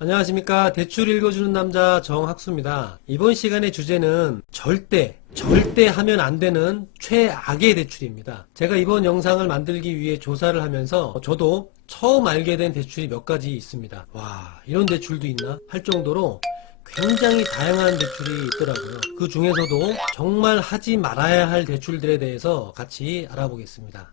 안녕하십니까. 대출 읽어주는 남자 정학수입니다. 이번 시간의 주제는 절대 하면 안 되는 최악의 대출입니다. 제가 이번 영상을 만들기 위해 조사를 하면서 저도 처음 알게 된 대출이 몇 가지 있습니다. 와, 이런 대출도 있나? 할 정도로 굉장히 다양한 대출이 있더라고요. 그 중에서도 정말 하지 말아야 할 대출들에 대해서 같이 알아보겠습니다.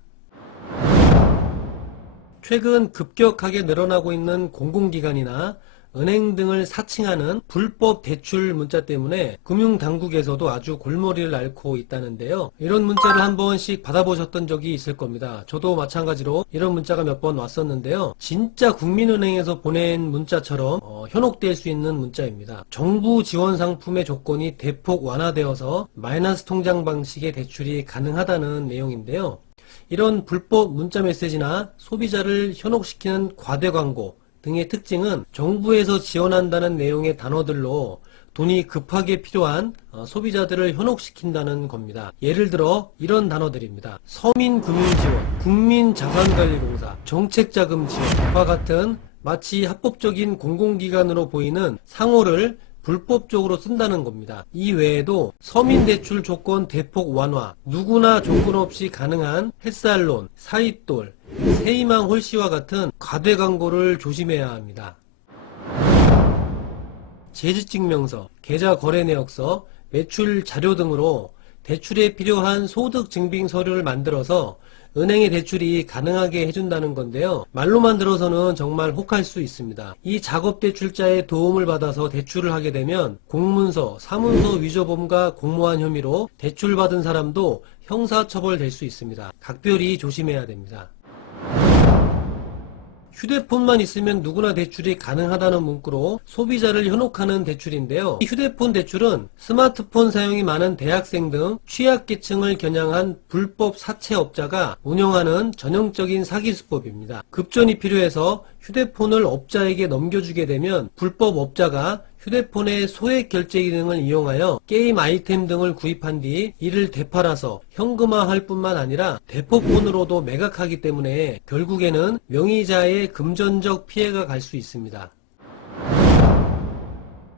최근 급격하게 늘어나고 있는 공공기관이나 은행 등을 사칭하는 불법 대출 문자 때문에 금융당국에서도 아주 골머리를 앓고 있다는데요. 이런 문자를 한 번씩 받아보셨던 적이 있을 겁니다. 저도 마찬가지로 이런 문자가 몇 번 왔었는데요. 진짜 국민은행에서 보낸 문자처럼 현혹될 수 있는 문자입니다. 정부 지원 상품의 조건이 대폭 완화되어서 마이너스 통장 방식의 대출이 가능하다는 내용인데요. 이런 불법 문자 메시지나 소비자를 현혹시키는 과대 광고 등의 특징은 정부에서 지원한다는 내용의 단어들로 돈이 급하게 필요한 소비자들을 현혹시킨다는 겁니다. 예를 들어 이런 단어들입니다. 서민금융지원, 국민자산관리공사, 정책자금지원과 같은 마치 합법적인 공공기관으로 보이는 상호를 불법적으로 쓴다는 겁니다. 이 외에도 서민대출 조건 대폭 완화, 누구나 조건 없이 가능한 햇살론, 사윗돌, 세희망 홀씨와 같은 과대 광고를 조심해야 합니다. 재직증명서, 계좌거래내역서, 매출 자료 등으로 대출에 필요한 소득 증빙 서류를 만들어서 은행의 대출이 가능하게 해준다는 건데요. 말로만 들어서는 정말 혹할 수 있습니다. 이 작업대출자의 도움을 받아서 대출을 하게 되면 공문서, 사문서 위조범과 공모한 혐의로 대출받은 사람도 형사처벌될 수 있습니다. 각별히 조심해야 됩니다. 휴대폰만 있으면 누구나 대출이 가능하다는 문구로 소비자를 현혹하는 대출인데요. 이 휴대폰 대출은 스마트폰 사용이 많은 대학생 등 취약계층을 겨냥한 불법 사채업자가 운영하는 전형적인 사기수법입니다. 급전이 필요해서 휴대폰을 업자에게 넘겨주게 되면 불법 업자가 휴대폰의 소액 결제 기능을 이용하여 게임 아이템 등을 구입한 뒤 이를 되팔아서 현금화할 뿐만 아니라 대포폰으로도 매각하기 때문에 결국에는 명의자의 금전적 피해가 갈 수 있습니다.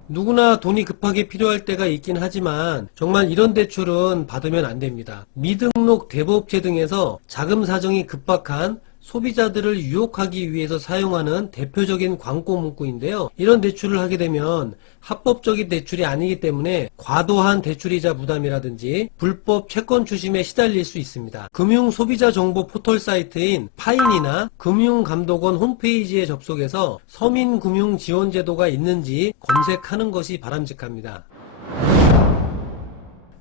누구나 돈이 급하게 필요할 때가 있긴 하지만 정말 이런 대출은 받으면 안 됩니다. 미등록 대부업체 등에서 자금 사정이 급박한 소비자들을 유혹하기 위해서 사용하는 대표적인 광고 문구인데요. 이런 대출을 하게 되면 합법적인 대출이 아니기 때문에 과도한 대출이자 부담이라든지 불법 채권 추심에 시달릴 수 있습니다. 금융소비자정보 포털 사이트인 파인이나 금융감독원 홈페이지에 접속해서 서민금융지원제도가 있는지 검색하는 것이 바람직합니다.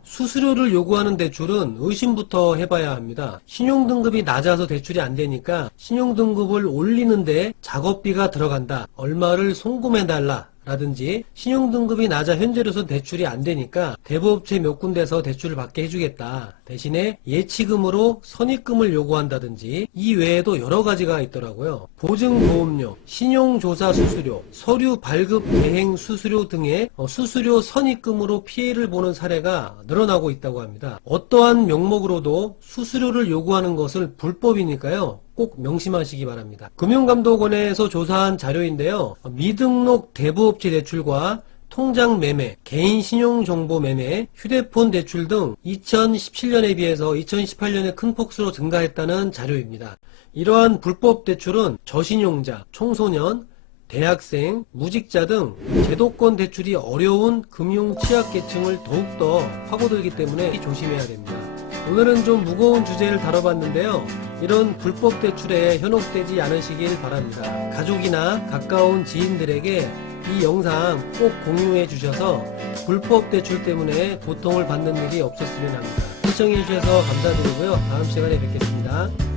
수수료를 요구하는 대출은 의심부터 해봐야 합니다. 신용등급이 낮아서 대출이 안 되니까 신용등급을 올리는데 작업비가 들어간다, 얼마를 송금해달라 라든지 신용등급이 낮아 현재로서 대출이 안 되니까 대부업체 몇 군데서 대출을 받게 해주겠다, 대신에 예치금으로 선입금을 요구한다든지 이 외에도 여러 가지가 있더라고요. 보증보험료, 신용조사 수수료, 서류 발급 대행 수수료 등의 수수료 선입금으로 피해를 보는 사례가 늘어나고 있다고 합니다. 어떠한 명목으로도 수수료를 요구하는 것을 불법이니까요. 꼭 명심하시기 바랍니다. 금융감독원에서 조사한 자료인데요. 미등록 대부업체 대출과 통장 매매, 개인 신용정보 매매, 휴대폰 대출 등 2017년에 비해서 2018년에 큰 폭으로 증가했다는 자료입니다. 이러한 불법 대출은 저신용자, 청소년, 대학생, 무직자 등 제도권 대출이 어려운 금융 취약계층을 더욱더 파고들기 때문에 조심해야 됩니다. 오늘은 좀 무거운 주제를 다뤄봤는데요. 이런 불법 대출에 현혹되지 않으시길 바랍니다. 가족이나 가까운 지인들에게 이 영상 꼭 공유해 주셔서 불법 대출 때문에 고통을 받는 일이 없었으면 합니다. 시청해 주셔서 감사드리고요. 다음 시간에 뵙겠습니다.